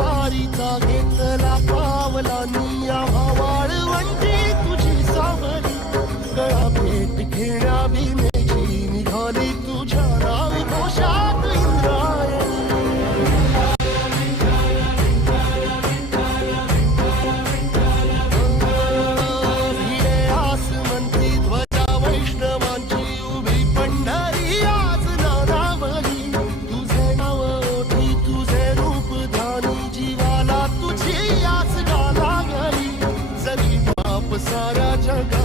पारीचा घेतला पावलानी. sara jaga